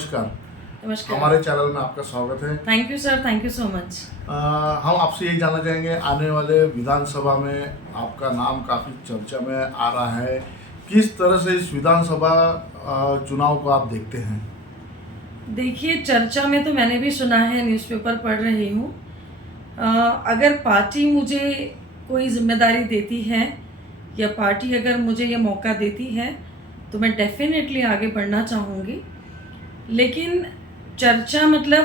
नमस्कार। नमस्कार। हमारे चैनल में आपका स्वागत है। Thank you sir, thank you so much. हम आपसे यही जानना चाहेंगे, आने वाले विधानसभा में आपका नाम काफ़ी चर्चा में आ रहा है। किस तरह से इस विधानसभा चुनाव को आप देखते हैं? देखिए, चर्चा में तो मैंने भी सुना है, न्यूज़पेपर पढ़ रही हूँ। अगर पार्टी मुझे कोई ज़िम्मेदारी देती है या पार्टी अगर मुझे ये मौका देती है तो मैं डेफ़िनेटली आगे बढ़ना चाहूँगी। लेकिन चर्चा मतलब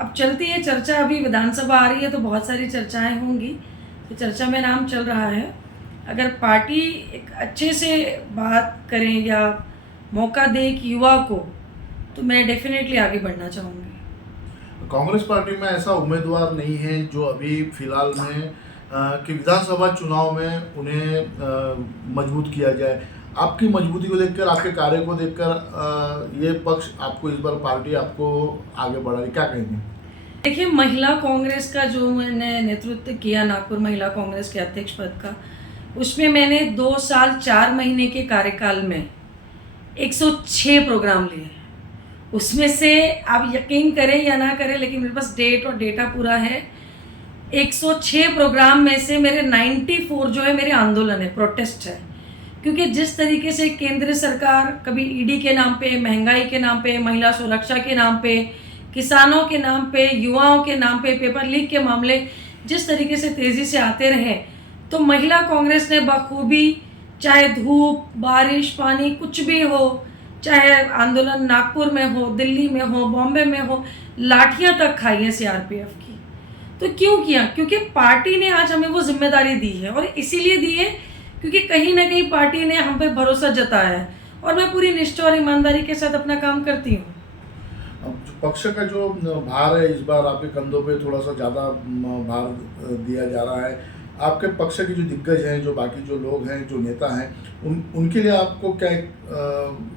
अब चलती है चर्चा, अभी विधानसभा आ रही है तो बहुत सारी चर्चाएँ होंगी, तो चर्चा में नाम चल रहा है। अगर पार्टी एक अच्छे से बात करें या मौका दे एक युवा को, तो मैं डेफ़िनेटली आगे बढ़ना चाहूँगी। कांग्रेस पार्टी में ऐसा उम्मीदवार नहीं है जो अभी फिलहाल में कि विधानसभा चुनाव में उन्हें मजबूत किया जाए। आपकी मजबूती को देखकर, आपके कार्य को देखकर ये पक्ष आपको इस बार पार्टी आपको आगे बढ़ा रही, क्या कहेंगे? देखिए, महिला कांग्रेस का जो मैंने नेतृत्व किया नागपुर महिला कांग्रेस के अध्यक्ष पद का, उसमें मैंने 2 साल 4 महीने के कार्यकाल में 106 प्रोग्राम लिए। उसमें से आप यकीन करें या ना करें, लेकिन मेरे पास डेट और डेटा पूरा है। 106 प्रोग्राम में से मेरे 94 जो है मेरे आंदोलन है, प्रोटेस्ट है। क्योंकि जिस तरीके से केंद्र सरकार कभी ईडी के नाम पे, महंगाई के नाम पे, महिला सुरक्षा के नाम पे, किसानों के नाम पे, युवाओं के नाम पे, पेपर लीक के मामले जिस तरीके से तेज़ी से आते रहे, तो महिला कांग्रेस ने बखूबी, चाहे धूप, बारिश, पानी कुछ भी हो, चाहे आंदोलन नागपुर में हो, दिल्ली में हो, बॉम्बे में हो, लाठियां तक खाई हैं सीआरपीएफ की। तो क्यों किया? क्योंकि पार्टी ने आज हमें वो जिम्मेदारी दी है, और इसीलिए दी है क्योंकि कहीं ना कहीं पार्टी ने हम पे भरोसा जताया है, और मैं पूरी निष्ठा और ईमानदारी के साथ अपना काम करती हूँ। अब जो पक्ष का जो भार है, इस बार आपके कंधों पे थोड़ा सा ज़्यादा भार दिया जा रहा है। आपके पक्ष के जो दिग्गज हैं, जो बाकी जो लोग हैं, जो नेता हैं, उनके लिए आपको क्या एक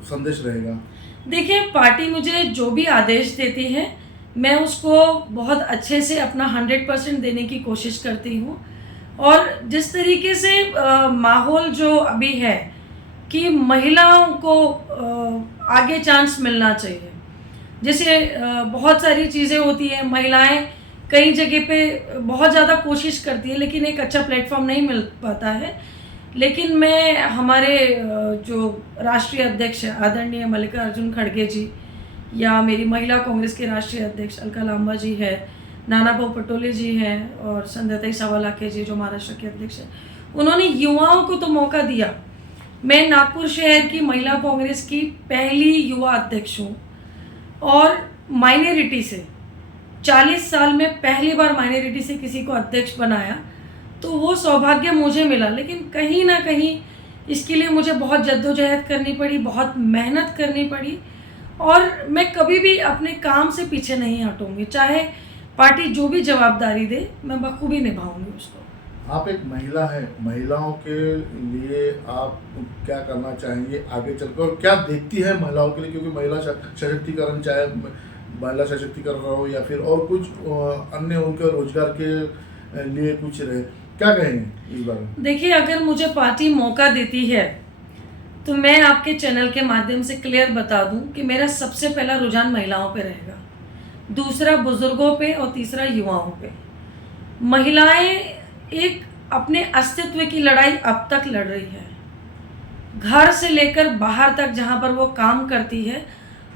संदेश रहेगा? देखिए, पार्टी मुझे जो भी आदेश देती है, मैं उसको बहुत अच्छे से अपना 100% देने की कोशिश करती हूँ। और जिस तरीके से माहौल जो अभी है कि महिलाओं को आगे चांस मिलना चाहिए। जैसे बहुत सारी चीज़ें होती हैं, महिलाएं कई जगह पे बहुत ज़्यादा कोशिश करती है, लेकिन एक अच्छा प्लेटफॉर्म नहीं मिल पाता है। लेकिन मैं हमारे जो राष्ट्रीय अध्यक्ष है आदरणीय मल्लिकार्जुन खड़गे जी, या मेरी महिला कांग्रेस के राष्ट्रीय अध्यक्ष अलका लांबा जी है, नाना भाऊ पटोले जी हैं, और संध्याताई सवालाखे जी जो महाराष्ट्र के अध्यक्ष हैं, उन्होंने युवाओं को तो मौका दिया। मैं नागपुर शहर की महिला कांग्रेस की पहली युवा अध्यक्ष हूँ, और माइनॉरिटी से 40 साल में पहली बार माइनॉरिटी से किसी को अध्यक्ष बनाया, तो वो सौभाग्य मुझे मिला। लेकिन कहीं ना कहीं इसके लिए मुझे बहुत जद्दोजहद करनी पड़ी, बहुत मेहनत करनी पड़ी, और मैं कभी भी अपने काम से पीछे नहीं हटूंगी। चाहे पार्टी जो भी जवाबदारी दे, मैं बखूबी निभाऊंगी उसको। आप एक महिला हैं, महिलाओं के लिए आप क्या करना चाहेंगे आगे चलकर, और क्या देखती है महिलाओं के लिए? क्योंकि महिला सशक्तिकरण, चाहे महिला सशक्तिकरण हो या फिर और कुछ अन्य उनके रोजगार के लिए कुछ रहे, क्या कहेंगे इस बारे में? देखिए, अगर मुझे पार्टी मौका देती है तो मैं आपके चैनल के माध्यम से क्लियर बता दूं कि मेरा सबसे पहला रुझान महिलाओं पे रहेगा, दूसरा बुजुर्गों पे, और तीसरा युवाओं पे। महिलाएं एक अपने अस्तित्व की लड़ाई अब तक लड़ रही है, घर से लेकर बाहर तक जहां पर वो काम करती है,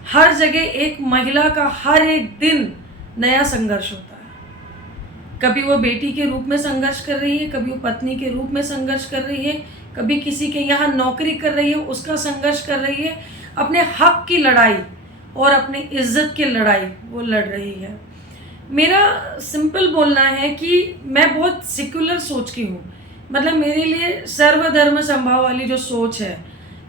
हर जगह एक महिला का हर एक दिन नया संघर्ष होता है। कभी वो बेटी के रूप में संघर्ष कर रही है, कभी वो पत्नी के रूप में संघर्ष कर रही है, कभी किसी के यहाँ नौकरी कर रही है, उसका संघर्ष कर रही है, अपने हक की लड़ाई और अपनी इज्जत की लड़ाई वो लड़ रही है। मेरा सिंपल बोलना है कि मैं बहुत सेक्युलर सोच की हूँ, मतलब मेरे लिए सर्वधर्म संभाव वाली जो सोच है,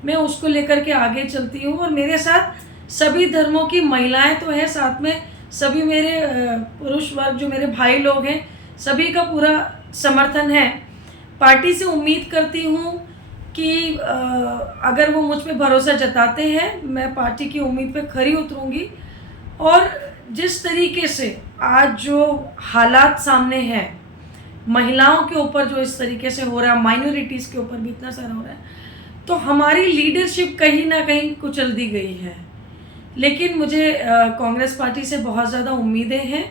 मैं उसको लेकर के आगे चलती हूँ। और मेरे साथ सभी धर्मों की महिलाएं तो हैं, साथ में सभी मेरे पुरुष वर्ग जो मेरे भाई लोग हैं, सभी का पूरा समर्थन है। पार्टी से उम्मीद करती हूँ कि अगर वो मुझ पे भरोसा जताते हैं, मैं पार्टी की उम्मीद पे खरी उतरूँगी। और जिस तरीके से आज जो हालात सामने हैं, महिलाओं के ऊपर जो इस तरीके से हो रहा है, माइनॉरिटीज़ के ऊपर भी इतना सारा हो रहा है, तो हमारी लीडरशिप कहीं ना कहीं कुचल दी गई है। लेकिन मुझे कांग्रेस पार्टी से बहुत ज़्यादा उम्मीदें हैं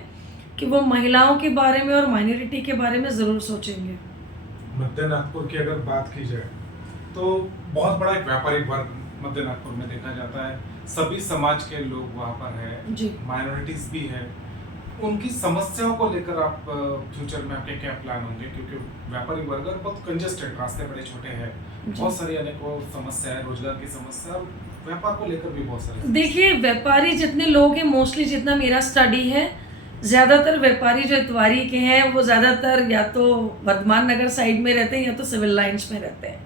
कि वो महिलाओं के बारे में और माइनॉरिटी के बारे में ज़रूर सोचेंगे। मध्य नागपुर की अगर बात की जाए तो बहुत बड़ा एक व्यापारिक वर्ग मध्य नागपुर में देखा जाता है। सभी समाज के लोग वहाँ पर है, जी। माइनॉरिटीज भी है। उनकी समस्याओं को लेकर आप फ्यूचर में आपके क्या प्लान होंगे, क्योंकि व्यापारिक वर्ग और बहुत कंजेस्टेड, रास्ते बड़े छोटे हैं, बहुत सारी अनेकों समस्या है, रोजगार की समस्या और व्यापार को लेकर भी बहुत सारी देखिए, व्यापारी जितने लोग हैं, मोस्टली जितना मेरा स्टडी है, ज़्यादातर व्यापारी जो इतवारी के हैं वो ज़्यादातर या तो वर्धमान नगर साइड में रहते हैं या तो सिविल लाइंस में रहते हैं।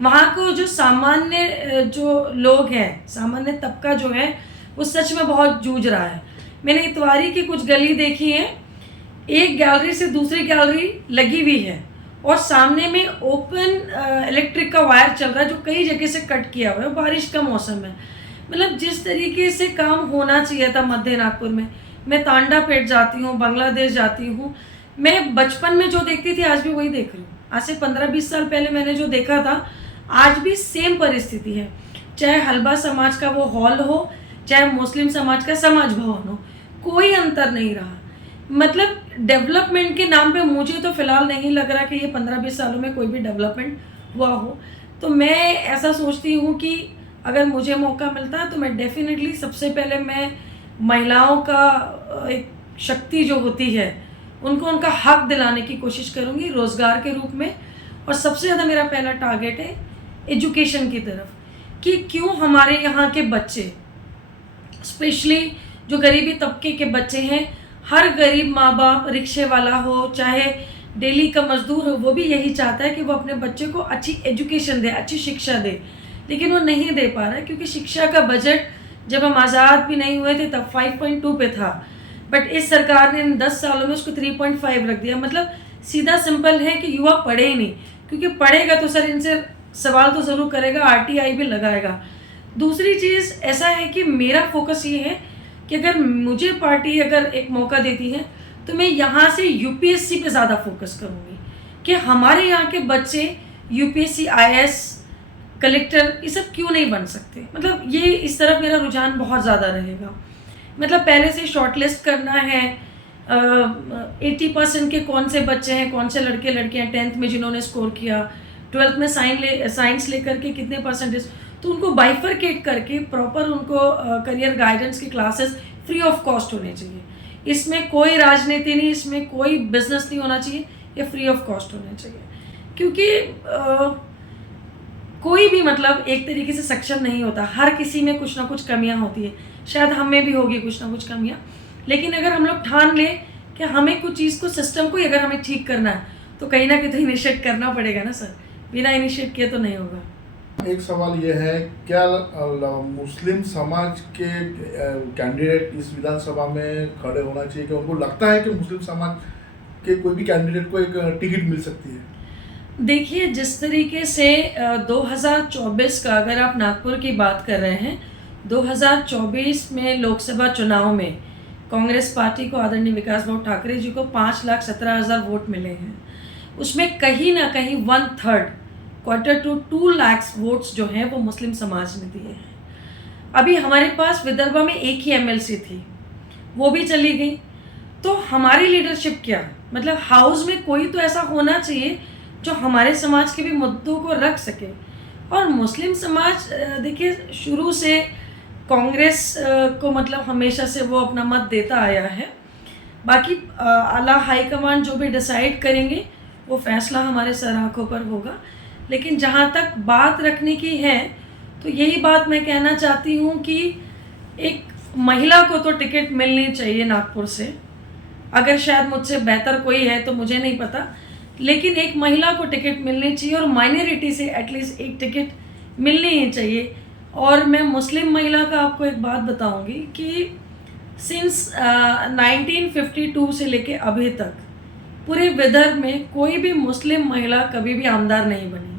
वहाँ को जो सामान्य जो लोग हैं, सामान्य तबका जो है, वो सच में बहुत जूझ रहा है। मैंने इतवारी की कुछ गली देखी है, एक गैलरी से दूसरी गैलरी लगी हुई है और सामने में ओपन इलेक्ट्रिक का वायर चल रहा है जो कई जगह से कट किया हुआ है। बारिश का मौसम है, मतलब जिस तरीके से काम होना चाहिए था मध्य नागपुर में। मैं तांडापेट जाती हूँ, बांग्लादेश जाती हूँ, मैं बचपन में जो देखती थी आज भी वही देख रही हूँ। आज से 15-20 साल पहले मैंने जो देखा था, आज भी सेम परिस्थिति है। चाहे हलबा समाज का वो हॉल हो, चाहे मुस्लिम समाज का समाज भवन हो, कोई अंतर नहीं रहा। मतलब डेवलपमेंट के नाम पे मुझे तो फ़िलहाल नहीं लग रहा कि ये 15-20 सालों में कोई भी डेवलपमेंट हुआ हो। तो मैं ऐसा सोचती हूँ कि अगर मुझे मौका मिलता है तो मैं डेफिनेटली सबसे पहले मैं महिलाओं का एक शक्ति जो होती है उनको उनका हक दिलाने की कोशिश करूँगी रोज़गार के रूप में। और सबसे ज़्यादा मेरा पहला टारगेट है एजुकेशन की तरफ, कि क्यों हमारे यहाँ के बच्चे, स्पेशली जो गरीबी तबके के बच्चे हैं, हर गरीब माँ बाप, रिक्शे वाला हो चाहे डेली का मजदूर हो, वो भी यही चाहता है कि वो अपने बच्चे को अच्छी एजुकेशन दे, अच्छी शिक्षा दे, लेकिन वो नहीं दे पा रहा है क्योंकि शिक्षा का बजट जब हम आज़ाद भी नहीं हुए थे तब 5.2 पे था, बट इस सरकार ने इन 10 सालों में उसको 3.5 रख दिया। मतलब सीधा सिंपल है कि युवा पढ़े ही नहीं, क्योंकि पढ़ेगा तो सर इनसे सवाल तो ज़रूर करेगा, RTI भी लगाएगा। दूसरी चीज़ ऐसा है कि मेरा फोकस ये है कि अगर मुझे पार्टी अगर एक मौका देती है तो मैं यहाँ से UPSC पे ज़्यादा फोकस करूँगी कि हमारे यहाँ के बच्चे UPSC, IAS, कलेक्टर ये सब क्यों नहीं बन सकते। मतलब ये इस तरफ मेरा रुझान बहुत ज़्यादा रहेगा। मतलब पहले से शॉर्ट लिस्ट करना है 80% के कौन से बच्चे हैं, कौन से लड़के लड़कियाँ 10th में जिन्होंने स्कोर किया, 12th में साइंस लेकर के कितने परसेंटेज, तो उनको बाइफरकेट करके प्रॉपर उनको करियर गाइडेंस की क्लासेस फ्री ऑफ कॉस्ट होने चाहिए। इसमें कोई राजनीति नहीं, इसमें कोई बिजनेस नहीं होना चाहिए, ये फ्री ऑफ कॉस्ट होने चाहिए। क्योंकि कोई भी मतलब एक तरीके से सक्षम नहीं होता, हर किसी में कुछ ना कुछ कमियां होती है, शायद हम में भी होगी कुछ ना कुछ कमियां, लेकिन अगर हम लोग ठान लें कि हमें कुछ चीज़ को, सिस्टम को अगर हमें ठीक करना है तो कहीं ना कहीं इनिशिएट करना पड़ेगा ना सर, बिना इनिशिएट किए तो नहीं होगा। एक सवाल ये है, क्या मुस्लिम समाज के कैंडिडेट इस विधानसभा में खड़े होना चाहिए? कि उनको लगता है कि मुस्लिम समाज के कोई भी कैंडिडेट को एक टिकट मिल सकती है? देखिए, जिस तरीके से 2024 का अगर आप नागपुर की बात कर रहे हैं, 2024 में लोकसभा चुनाव में कांग्रेस पार्टी को आदरणीय विकास भाऊ ठाकरे जी को 5,17,000 वोट मिले हैं। उसमें कहीं ना कहीं 1/3 क्वार्टर टू 2 लाख वोट्स जो हैं वो मुस्लिम समाज ने दिए हैं। अभी हमारे पास विदर्भ में एक ही MLC थी, वो भी चली गई। तो हमारी लीडरशिप क्या, मतलब हाउस में कोई तो ऐसा होना चाहिए जो हमारे समाज के भी मुद्दों को रख सके। और मुस्लिम समाज देखिए शुरू से कांग्रेस को मतलब हमेशा से वो अपना मत देता आया है। बाकी आला हाईकमान जो भी डिसाइड करेंगे वो फैसला हमारे सर आँखों पर होगा। लेकिन जहाँ तक बात रखने की है तो यही बात मैं कहना चाहती हूँ कि एक महिला को तो टिकट मिलनी चाहिए नागपुर से। अगर शायद मुझसे बेहतर कोई है तो मुझे नहीं पता, लेकिन एक महिला को टिकट मिलनी चाहिए और माइनॉरिटी से एटलीस्ट एक टिकट मिलनी ही चाहिए। और मैं मुस्लिम महिला का आपको एक बात बताऊंगी कि सिंस 1952 से लेके अभी तक पूरे विदर्भ में कोई भी मुस्लिम महिला कभी भी आमदार नहीं बनी।